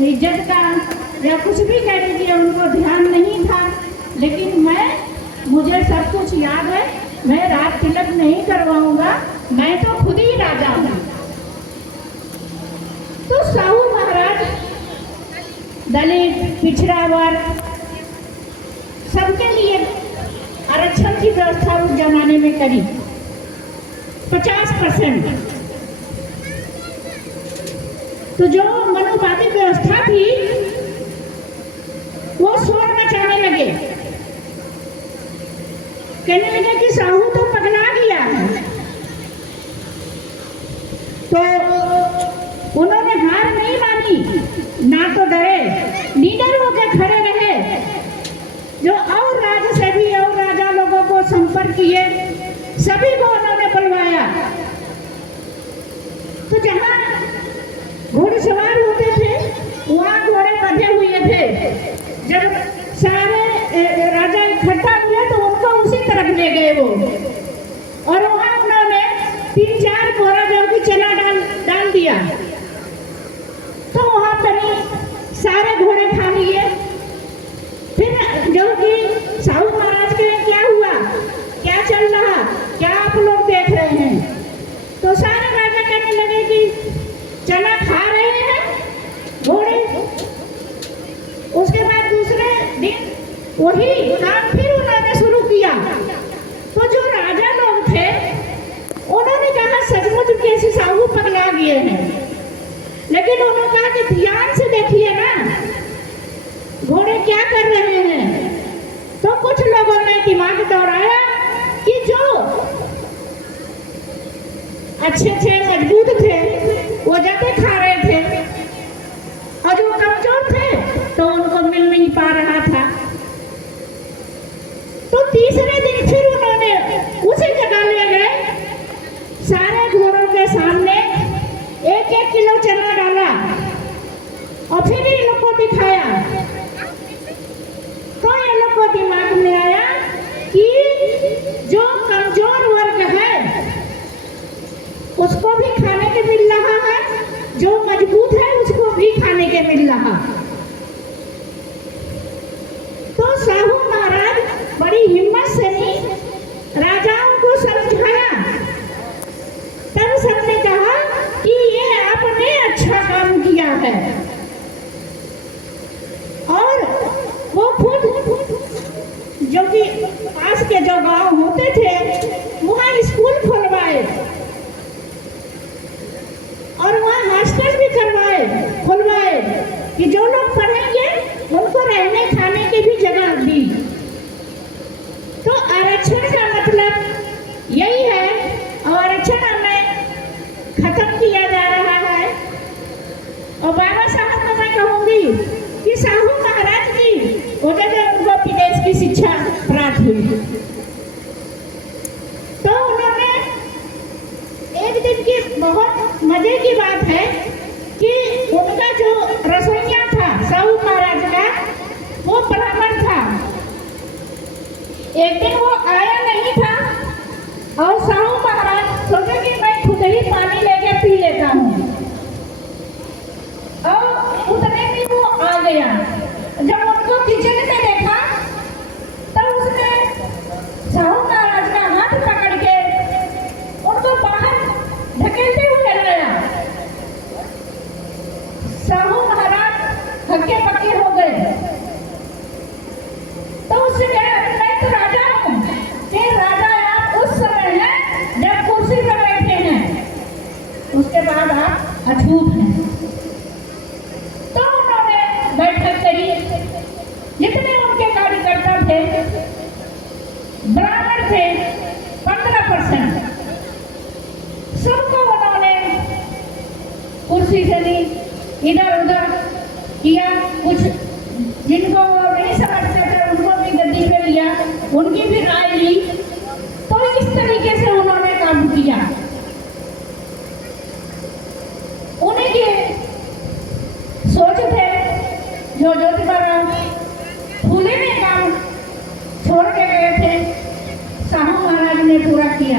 इज्जत का या कुछ भी कह दीजिए, उनको ध्यान नहीं था। लेकिन मुझे सब कुछ याद है। मैं राज तिलक नहीं करवाऊंगा, मैं तो खुद ही राजा हूँ। तो साहू महाराज दलित, पिछड़ा वर्ग सबके लिए आरक्षण की व्यवस्था उस जमाने में करी 50%। तो जो मनुवादी व्यवस्था थी वो शोर मचाने लगे, कहने लगे कि साहू तो पगला गया है। तो उन्होंने हार नहीं मानी, ना तो डरे, लीडर होकर खड़े रहे। जो और राज्य से भी और राजा लोगों को संपर्क किए, सभी को उन्होंने बुलवाया। तो जहां घोड़सवार होते थे वहां घोड़े बंधे हुए थे। जब सारे राजा इकट्ठा हुए तो उनको उसी तरफ ले गए वो, और वहां उन्होंने 3-4 बोरा जो कि चना डाल दिया। तो वहां पर सारे घोड़े खा लिए। फिर जो कि साहू महाराज के क्या हुआ, क्या चल रहा, क्या आप लोग देख रहे हैं? तो सारे राजा कहने लगे कि चना खा रहे हैं घोड़े। उसके बाद दूसरे दिन वही काम फिर उन्होंने शुरू किया। तो जो राजा लोग थे उन्होंने कहा सचमुच कैसे साहू पगला गए हैं। लेकिन उन्होंने कहा कि ध्यान से देखिए ना घोड़े क्या कर रहे हैं। तो कुछ लोगों ने दिमाग दौड़ाया कि जो अच्छे मजबूत थे वो जाते खा रहे थे, और जो कमजोर थे तो उनको मिल नहीं पा रहा था। तो तीसरे दिन फिर उन्होंने उसी जगह ले गए, सारे घोड़ों के सामने 1-1 किलो चना डाला और फिर इन लोग को दिखाया। तो इन लोग को दिमाग में आया कि जो कमजोर वर्ग है उसको भी खाने के मिल रहा है, जो मजबूत है उसको भी खाने के मिल रहा। तो साहू महाराज बड़ी हिम्मत से राजाओं को समझाया। तब सबने कहा कि ये आपने अच्छा काम किया है। और वो खुद जो कि पास के जो गांव होते थे वहां स्कूल खुलवाए और वहाँ हॉस्टल भी खुलवाए कि जो लोग पढ़ेंगे उनको रहने खाने की भी जगह दी। तो आरक्षण का मतलब यही है, और आरक्षण हमें खत्म किया जा रहा है। और बाबा साहब को मैं कहूँगी कि साहू महाराज की वजह से उनको विदेश की शिक्षा प्राप्त हुई। तो उन्होंने एक दिन की बहुत मजे की बात है कि उनका जो रसोइया था साहू महाराज का, वो ब्राह्मण था। एक दिन वो आया नहीं था और साहू महाराज सोचे कि मैं खुद ही पानी लेके पी लेता हूँ, और उतने में वो आ गया। जब उनको किचन में देखा तब उसने साहू महाराज का हाथ पकड़ के उनको बाहर धकेलते हुए लाया। साहू महाराज हक्के पक्के हो गए। तो उससे कहा मैं तो राजा हूँ। कि राजा आप उस समय हैं जब कुर्सी पर बैठे हैं, उसके बाद आप अछूत हैं। तो उन्होंने बैठक करी। जितने उनके कार्यकर्ता थे ब्राह्मण थे 15%, सबको उन्होंने कुर्सी से ली, इधर उधर किया। कुछ जिनको नहीं समझते थे उनको भी गद्दी पे लिया, उनकी भी राय ली। तो इस तरीके से उन्होंने काम किया। उन्हीं के सोच थे जो